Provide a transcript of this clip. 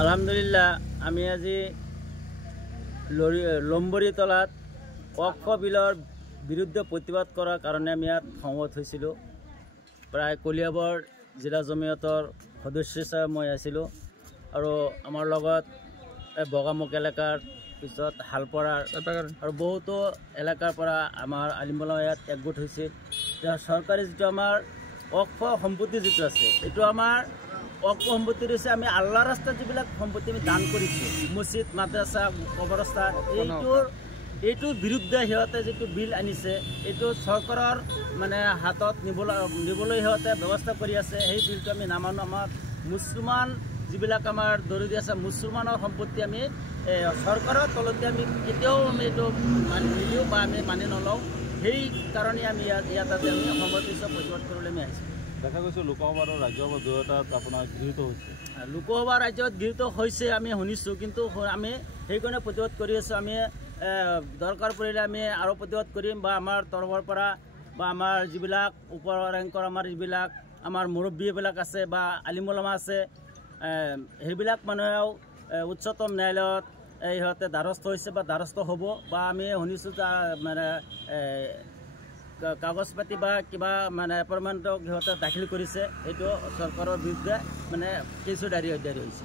আলহামদুলিল্লাহ আমি আজি লম্বৰীতলাত ওয়াকফ বিলৰ বিৰুদ্ধে প্ৰতিবাদ কৰাৰ কাৰণে আমি ইয়াত সমবেত হৈছিলোঁ। প্ৰায় কলিয়াবৰ জিলা জমিয়তৰ সদস্য হিচাপে মই আছিলোঁ আৰু আমাৰ লগত বগামুখ এলেকাৰ পিছত হালপৰাৰ আৰু বহুতো এলেকাৰ পৰা আমাৰ আলিমুলামা ইয়াত একগোট হৈছিল। চৰকাৰী যিটো আমাৰ ওয়াকফ সম্পত্তি যিটো আছে এইটো আমাৰ ওয়াকফ সম্পত্তি হৈছে আমি আল্লাহৰ ৰাস্তাত যিবিলাক সম্পত্তি আমি দান কৰিছোঁ, মছজিদ, মাদ্ৰাছা, কবৰস্থান, এইটোৰ বিৰুদ্ধে সিহঁতে যিটো বিল আনিছে এইটো চৰকাৰৰ মানে হাতত নিবলৈ সিহঁতে ব্যৱস্থা কৰি আছে। সেই বিলটো আমি নামানো। আমাৰ মুছলমান যিবিলাক আমাৰ দৰিদ্ৰ আছে মুছলমানৰ সম্পত্তি আমি চৰকাৰৰ তলতে আমি কেতিয়াও আমি এইটো মানি নিদিওঁ বা আমি মানি নলওঁ। সেই কাৰণে আমি ইয়াত আমি সমবেত প্ৰতিবাদ কৰিবলৈ আমি আহিছোঁ। দেখা গৈছে লোকসভা আৰু ৰাজ্যসভা দুয়োটাত আপোনাৰ গৃহীত হৈছে। লোকসভা ৰাজ্যত গৃহীত হৈছে আমি শুনিছোঁ, কিন্তু আমি সেইকাৰণে প্ৰতিবাদ কৰি আছোঁ। আমি দৰকাৰ পৰিলে আমি আৰু প্ৰতিবাদ কৰিম বা আমাৰ তৰফৰ পৰা বা আমাৰ যিবিলাক ওপৰৰ ৰেংকৰ আমাৰ যিবিলাক আমাৰ মুৰব্বীবিলাক আছে বা আলিমুলামা আছে সেইবিলাক মানুহেও উচ্চতম ন্যায়ালয়ত সিহঁতে দ্বাৰস্থ হৈছে বা দ্বাৰস্থ হ'ব বা আমি শুনিছোঁ মানে কাগজ পাতি বা কিবা মানে এপইণ্টমেণ্টক সিহঁতে দাখিল কৰিছে। এইটো চৰকাৰৰ বিৰুদ্ধে মানে কেছৰ ডায়েৰী হৈছে।